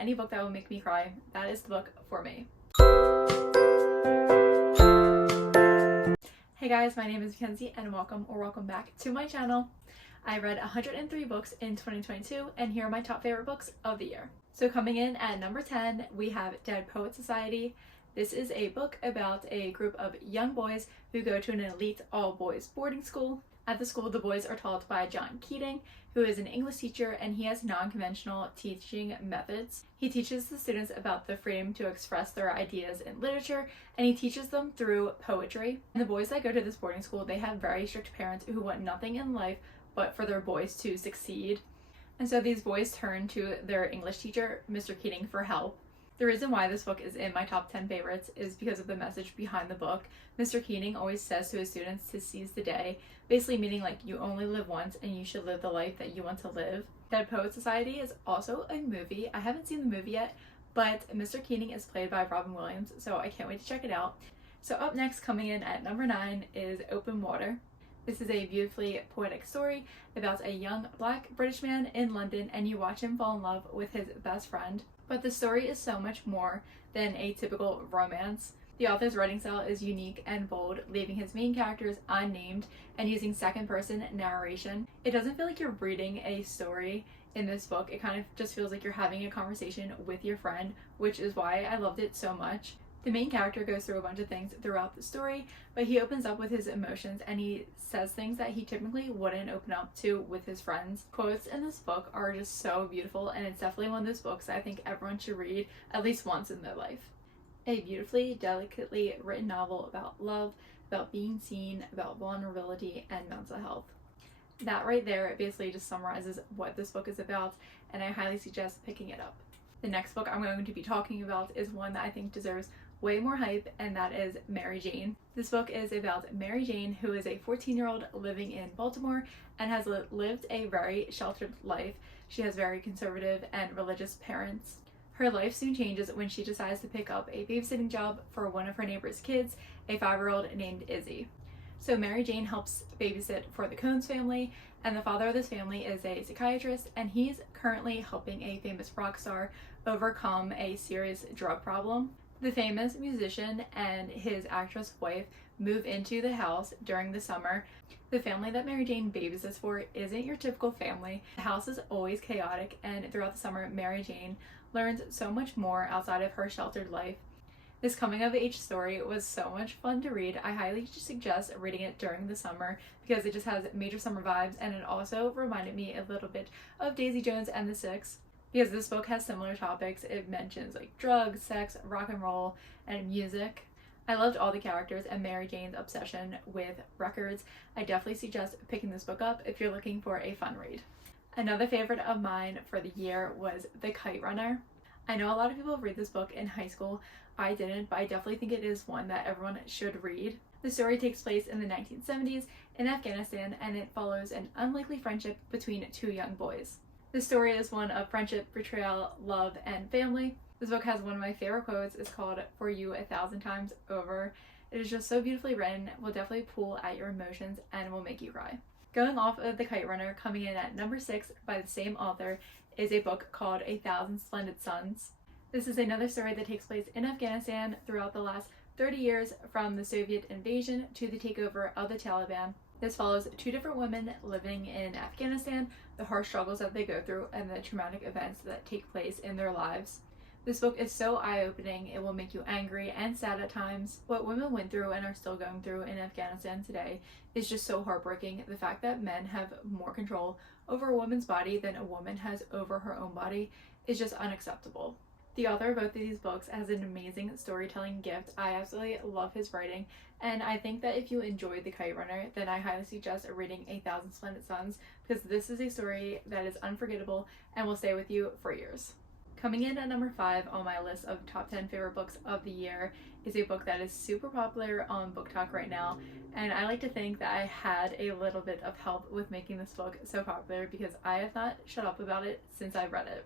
Any book that will make me cry, that is the book for me. Hey guys, my name is Mackenzie and welcome back to my channel. I read 103 books in 2022 and here are my top favorite books of the year. So coming in at number 10, we have Dead Poets Society. This is a book about a group of young boys who go to an elite all-boys boarding school. At the school, the boys are taught by John Keating, who is an English teacher, and he has non-conventional teaching methods. He teaches the students about the freedom to express their ideas in literature, and he teaches them through poetry. And the boys that go to this boarding school, they have very strict parents who want nothing in life but for their boys to succeed. And so these boys turn to their English teacher, Mr. Keating, for help. The reason why this book is in my top 10 favorites is because of the message behind the book. Mr. Keating always says to his students to seize the day, basically meaning like you only live once and you should live the life that you want to live. Dead Poets Society is also a movie. I haven't seen the movie yet, but Mr. Keating is played by Robin Williams, so I can't wait to check it out. So up next, coming in at number 9, is Open Water. This is a beautifully poetic story about a young black British man in London, and you watch him fall in love with his best friend. But the story is so much more than a typical romance. The author's writing style is unique and bold, leaving his main characters unnamed and using second-person narration. It doesn't feel like you're reading a story in this book. It kind of just feels like you're having a conversation with your friend, which is why I loved it so much. The main character goes through a bunch of things throughout the story, but he opens up with his emotions and he says things that he typically wouldn't open up to with his friends. Quotes in this book are just so beautiful, and it's definitely one of those books that I think everyone should read at least once in their life. A beautifully, delicately written novel about love, about being seen, about vulnerability, and mental health. That right there, it basically just summarizes what this book is about, and I highly suggest picking it up. The next book I'm going to be talking about is one that I think deserves way more hype, and that is Mary Jane. This book is about Mary Jane, who is a 14-year-old living in Baltimore and has lived a very sheltered life. She has very conservative and religious parents. Her life soon changes when she decides to pick up a babysitting job for one of her neighbor's kids, a 5-year-old named Izzy. So Mary Jane helps babysit for the Cones family, and the father of this family is a psychiatrist, and he's currently helping a famous rock star overcome a serious drug problem. The famous musician and his actress wife move into the house during the summer. The family that Mary Jane babysits for isn't your typical family. The house is always chaotic, and throughout the summer, Mary Jane learns so much more outside of her sheltered life. This coming-of-age story was so much fun to read. I highly suggest reading it during the summer because it just has major summer vibes, and it also reminded me a little bit of Daisy Jones and the Six. Because this book has similar topics. It mentions like drugs, sex, rock and roll, and music. I loved all the characters and Mary Jane's obsession with records. I definitely suggest picking this book up if you're looking for a fun read. Another favorite of mine for the year was The Kite Runner. I know a lot of people read this book in high school. I didn't, but I definitely think it is one that everyone should read. The story takes place in the 1970s in Afghanistan, and it follows an unlikely friendship between two young boys. The story is one of friendship, betrayal, love, and family. This book has one of my favorite quotes. It's called "For You 1,000 Times Over." It is just so beautifully written, will definitely pull at your emotions, and will make you cry. Going off of The Kite Runner, coming in at number 6 by the same author, is a book called 1,000 Splendid Suns. This is another story that takes place in Afghanistan throughout the last 30 years from the Soviet invasion to the takeover of the Taliban. This follows two different women living in Afghanistan, the harsh struggles that they go through, and the traumatic events that take place in their lives. This book is so eye-opening, it will make you angry and sad at times. What women went through and are still going through in Afghanistan today is just so heartbreaking. The fact that men have more control over a woman's body than a woman has over her own body is just unacceptable. The author of both of these books has an amazing storytelling gift. I absolutely love his writing, and I think that if you enjoyed The Kite Runner, then I highly suggest reading 1,000 Splendid Suns, because this is a story that is unforgettable and will stay with you for years. Coming in at number 5 on my list of top 10 favorite books of the year is a book that is super popular on Booktok right now, and I like to think that I had a little bit of help with making this book so popular because I have not shut up about it since I read it.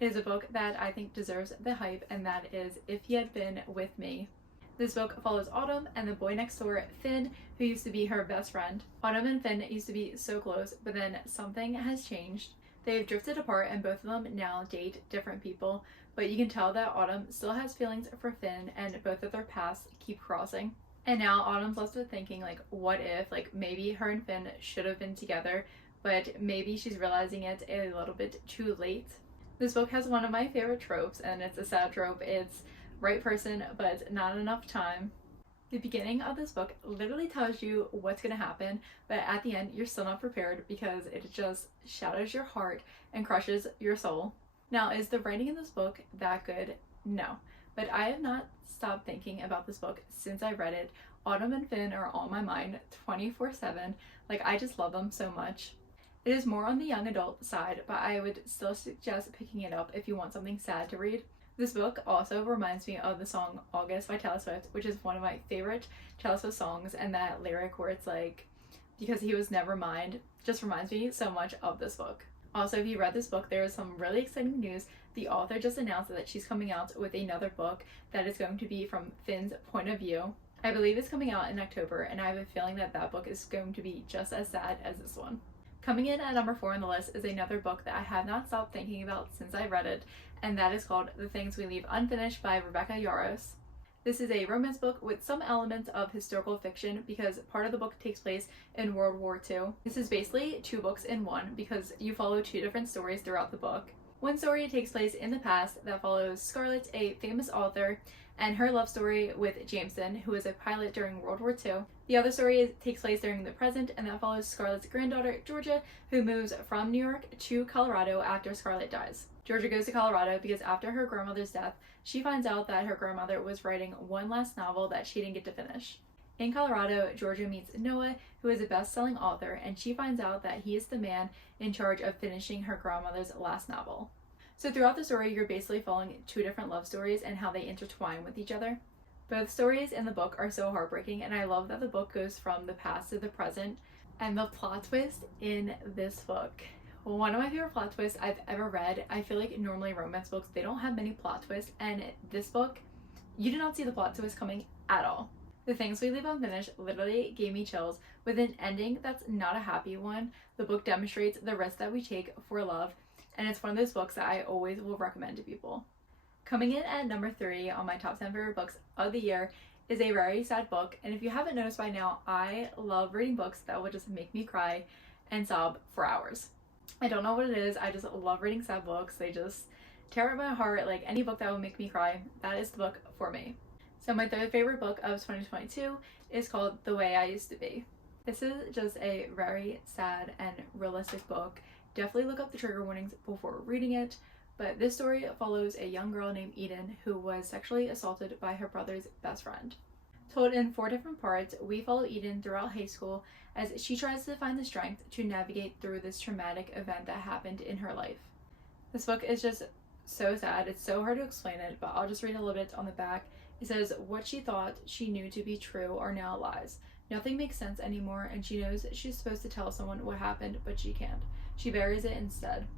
It is a book that I think deserves the hype, and that is If He Had Been With Me. This book follows Autumn and the boy next door, Finn, who used to be her best friend. Autumn and Finn used to be so close, but then something has changed. They've drifted apart and both of them now date different people, but you can tell that Autumn still has feelings for Finn and both of their paths keep crossing. And now Autumn's left with thinking, like, what if, like, maybe her and Finn should have been together, but maybe she's realizing it a little bit too late. This book has one of my favorite tropes, and it's a sad trope. It's right person, but not enough time. The beginning of this book literally tells you what's going to happen, but at the end, you're still not prepared because it just shatters your heart and crushes your soul. Now, is the writing in this book that good? No. But I have not stopped thinking about this book since I read it. Autumn and Finn are on my mind 24/7. Like, I just love them so much. It is more on the young adult side, but I would still suggest picking it up if you want something sad to read. This book also reminds me of the song August by Taylor Swift, which is one of my favorite Taylor Swift songs, and that lyric where it's like, because he was never mine, just reminds me so much of this book. Also, if you read this book, there is some really exciting news. The author just announced that she's coming out with another book that is going to be from Finn's point of view. I believe it's coming out in October, and I have a feeling that that book is going to be just as sad as this one. Coming in at number 4 on the list is another book that I have not stopped thinking about since I read it, and that is called The Things We Leave Unfinished by Rebecca Yarros. This is a romance book with some elements of historical fiction because part of the book takes place in World War II. This is basically 2 books in one because you follow 2 different stories throughout the book. One story takes place in the past that follows Scarlett, a famous author, and her love story with Jameson, who is a pilot during World War II. The other story takes place during the present, and that follows Scarlett's granddaughter, Georgia, who moves from New York to Colorado after Scarlett dies. Georgia goes to Colorado because after her grandmother's death, she finds out that her grandmother was writing one last novel that she didn't get to finish. In Colorado, Georgia meets Noah, who is a best-selling author, and she finds out that he is the man in charge of finishing her grandmother's last novel. So throughout the story, you're basically following 2 different love stories and how they intertwine with each other. Both stories in the book are so heartbreaking, and I love that the book goes from the past to the present. And the plot twist in this book, one of my favorite plot twists I've ever read. I feel like normally romance books, they don't have many plot twists, and this book, you did not see the plot twist coming at all. The Things We Leave Unfinished literally gave me chills. With an ending that's not a happy one, the book demonstrates the risk that we take for love, and it's one of those books that I always will recommend to people. Coming in at number 3 on my top 10 favorite books of the year is a very sad book, and if you haven't noticed by now, I love reading books that will just make me cry and sob for hours. I don't know what it is, I just love reading sad books. They just tear at my heart. Like, any book that will make me cry, that is the book for me. So my third favorite book of 2022 is called The Way I Used to Be. This is just a very sad and realistic book. Definitely look up the trigger warnings before reading it, but this story follows a young girl named Eden who was sexually assaulted by her brother's best friend. Told in 4 different parts, we follow Eden throughout high school as she tries to find the strength to navigate through this traumatic event that happened in her life. This book is just so sad. It's so hard to explain it, but I'll just read a little bit on the back. It says, what she thought she knew to be true are now lies. Nothing makes sense anymore, and she knows she's supposed to tell someone what happened, but she can't. She buries it instead,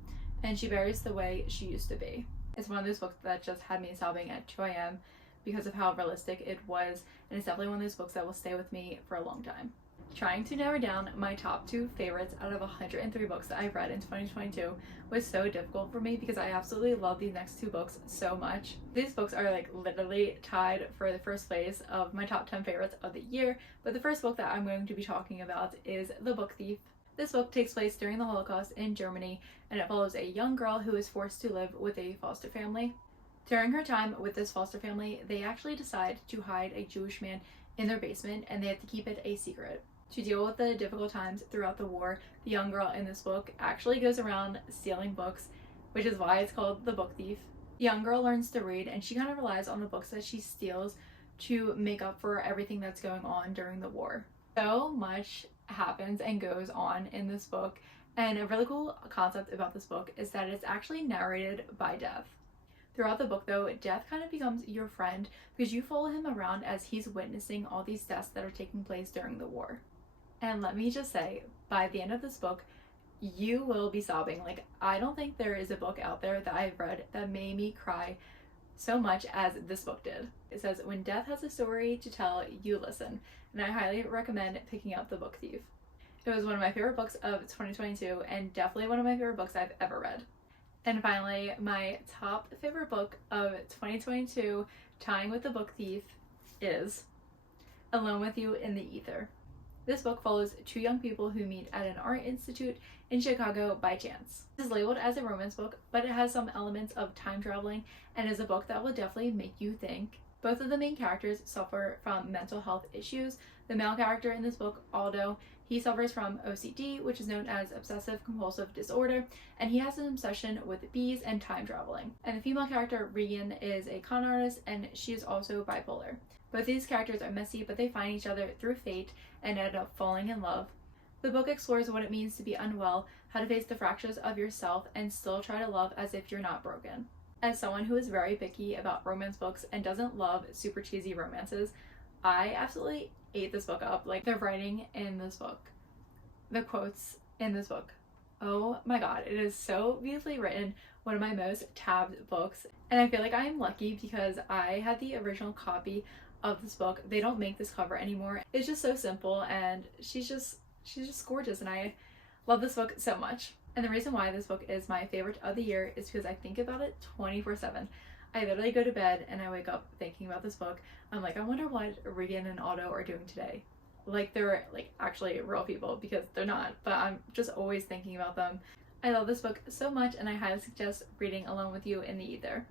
and she buries the way she used to be. It's one of those books that just had me sobbing at 2 a.m. because of how realistic it was, and it's definitely one of those books that will stay with me for a long time. Trying to narrow down my top 2 favorites out of 103 books that I've read in 2022 was so difficult for me because I absolutely love these next 2 books so much. These books are like literally tied for the first place of my top 10 favorites of the year, but the first book that I'm going to be talking about is The Book Thief. This book takes place during the Holocaust in Germany, and it follows a young girl who is forced to live with a foster family. During her time with this foster family, they actually decide to hide a Jewish man in their basement, and they have to keep it a secret. To deal with the difficult times throughout the war, the young girl in this book actually goes around stealing books, which is why it's called The Book Thief. The young girl learns to read, and she kind of relies on the books that she steals to make up for everything that's going on during the war. So much happens and goes on in this book, and a really cool concept about this book is that it's actually narrated by Death. Throughout the book, though, Death kind of becomes your friend because you follow him around as he's witnessing all these deaths that are taking place during the war. And let me just say, by the end of this book, you will be sobbing. Like, I don't think there is a book out there that I've read that made me cry so much as this book did. It says, when death has a story to tell, you listen. And I highly recommend picking up The Book Thief. It was one of my favorite books of 2022 and definitely one of my favorite books I've ever read. And finally, my top favorite book of 2022, tying with The Book Thief, is Alone with You in the Ether. This book follows two young people who meet at an art institute in Chicago by chance. It is labeled as a romance book, but it has some elements of time traveling and is a book that will definitely make you think. Both of the main characters suffer from mental health issues. The male character in this book, Aldo, he suffers from OCD, which is known as obsessive compulsive disorder, and he has an obsession with bees and time traveling. And the female character, Regan, is a con artist, and she is also bipolar. Both these characters are messy, but they find each other through fate and end up falling in love. The book explores what it means to be unwell, how to face the fractures of yourself, and still try to love as if you're not broken. As someone who is very picky about romance books and doesn't love super cheesy romances, I absolutely ate this book up. Like, the writing in this book, the quotes in this book, oh my god, it is so beautifully written. One of my most tabbed books, and I feel like I'm lucky because I had the original copy of this book. They don't make this cover anymore. It's just so simple, and she's just gorgeous, and I love this book so much. And the reason why this book is my favorite of the year is because I think about it 24/7. I literally go to bed and I wake up thinking about this book. I'm like, I wonder what Regan and Aldo are doing today. Like, they're like actually real people, because they're not, but I'm just always thinking about them. I love this book so much, and I highly suggest reading Alone with You in the Ether.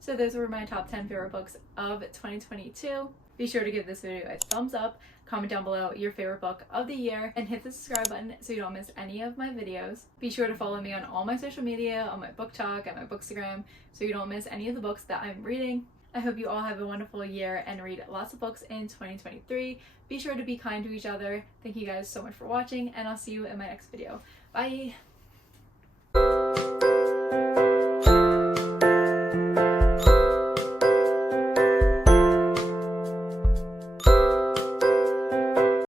So those were my top 10 favorite books of 2022. Be sure to give this video a thumbs up, comment down below your favorite book of the year, and hit the subscribe button so you don't miss any of my videos. Be sure to follow me on all my social media, on my Booktok, and my Bookstagram, so you don't miss any of the books that I'm reading. I hope you all have a wonderful year and read lots of books in 2023. Be sure to be kind to each other. Thank you guys so much for watching, and I'll see you in my next video. Bye!